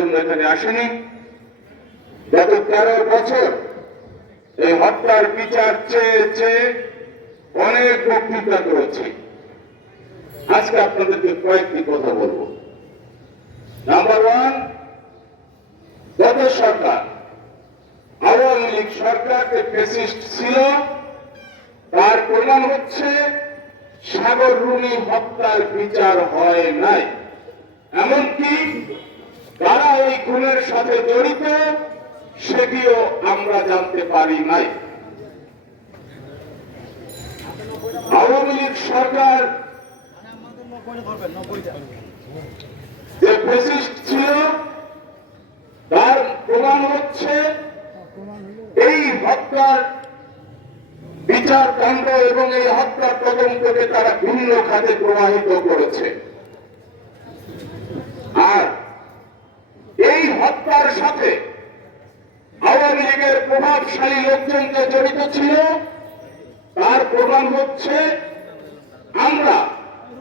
জন্য এখানে আসেনি। গত 13 বছর এই হত্যার বিচার চেয়ে চেয়ে অনেক বক্তৃতা করেছি। আজকে আপনাদেরকে কয়েকটি কথা বলবো। নাম্বার 1, গত সরকার আওয়ামী লীগ সরকার যে ফ্যাসিস্ট ছিল তার প্রমাণ হচ্ছে সাগর রুনি হত্যার বিচার হয় নাই। এমনকি তারা এই খুনের সাথে জড়িত সেটিও আমরা জানতে পারি নাই। আওয়ামী লীগ সরকার যে ফ্যাসিস্ট ছিল তার প্রমাণ হচ্ছে এই হত্যার বিচার কাণ্ড এবং এই হত্যার তদন্তকে তারা ভিন্ন খাতে প্রবাহিত করেছে। আর এই হত্যার সাথে আওয়ামী লীগের প্রভাবশালী লোকজন যে জড়িত ছিল তার প্রমাণ হচ্ছে আমরা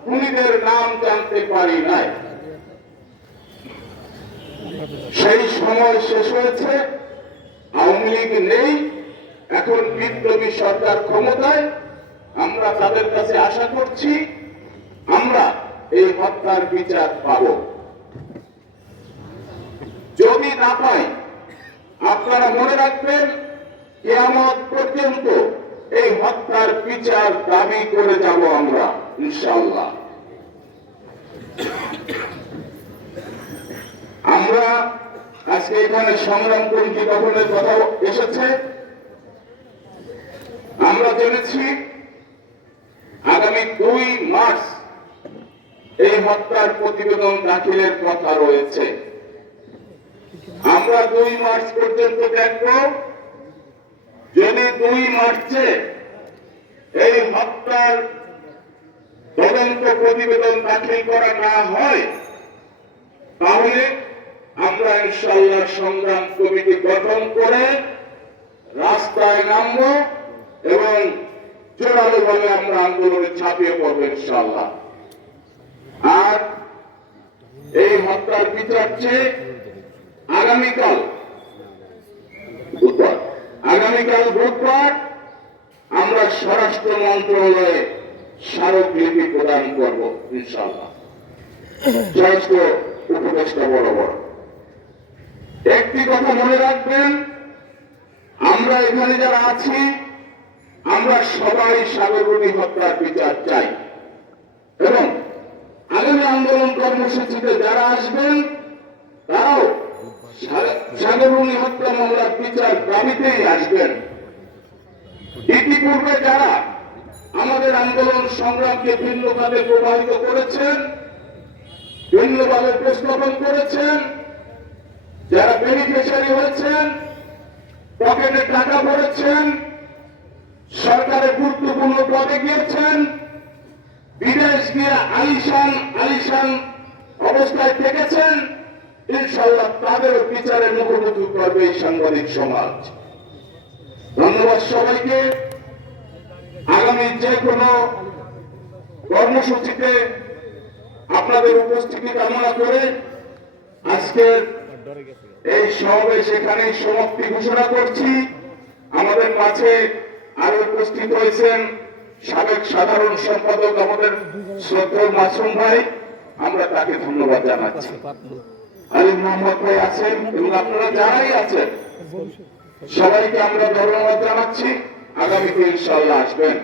খুনিদের নাম জানতে পারি নাই। সেই সময় শেষ হয়েছে, আওয়ামী লীগ নেই, এখন বিপ্লবী সরকার ক্ষমতায়। আমরা তাদের কাছে আশা করছি আমরা এই হত্যার বিচার পাব। যদি না পাই আপনারা মনে রাখবেন কিয়ামত পর্যন্ত এই হত্যার বিচার দাবি করে যাব আমরা ইনশাআল্লাহ। আমরা আজকে এখানে সংগ্রাম কমিটি গঠনের কথা এসেছে। আমরা জেনেছি আগামী 2 মার্চ এই হত্যার প্রতিবেদন দাখিলের কথা রয়েছে। আমরা 2 মার্চ পর্যন্ত দেখব। যদি 2 মার্চে এই হত্যার তদন্ত প্রতিবেদন দাখিল করা না হয় তাহলে আমরা ইনশাআল্লাহ সংগ্রাম কমিটি গঠন করে রাস্তায় নামব এবং জোরালোভাবে আমরা আন্দোলনে ঝাঁপিয়ে পড়ব ইনশাআল্লাহ। আর এই হত্যার বিচার চেয়ে আগামীকাল বুধবার আমরা স্বরাষ্ট্র মন্ত্রণালয়ে স্মারকলিপি প্রদান করব ইনশাআল্লাহ, স্বরাষ্ট্র উপদেষ্টা বরাবর। একটি কথা মনে রাখবেন, আমরা এখানে যারা আছি আমরা সবাই সাগর রুনি হত্যার বিচার চাই এবং আগামী আন্দোলন কর্মসূচিতে যারা আসবেন তারাও সাগর রুনি হত্যা মামলার বিচার দাবিতেই আসবেন। ইতিপূর্বে যারা আমাদের আন্দোলন সংগ্রামকে ভিন্ন খাতে প্রবাহিত করেছেন, ভিন্নভাবে উপস্থাপন করেছেন, যারা বেনিফিশিয়ারি হয়েছেন, পকেটে টাকা ভরেছেন, সরকারের গুরুত্বপূর্ণ পদে গিয়েছেন, বিদেশ গিয়ে আলিশান অবস্থায় থেকেছেন, ইনশাআল্লাহ তাদেরও বিচারের মুখোমুখি করবে এই সাংবাদিক সমাজ। ধন্যবাদ সবাইকে। আগামী যে কোনো কর্মসূচিতে আপনাদের উপস্থিতি কামনা করে আজকের এই সমাবেশ এখানেই সমাপ্তি ঘোষণা করছি। আমাদের মাঝে আরো উপস্থিত হয়েছেন সাবেক সাধারণ সম্পাদক আমাদের শ্রদ্ধেয় মাসুম ভাই, আমরা তাকে ধন্যবাদ জানাচ্ছি। আলী মোহাম্মদ ভাই আছেন এবং আপনারা যারাই আছেন সবাইকে আমরা ধন্যবাদ জানাচ্ছি। আগামীতে ইনশাআল্লাহ আসবেন।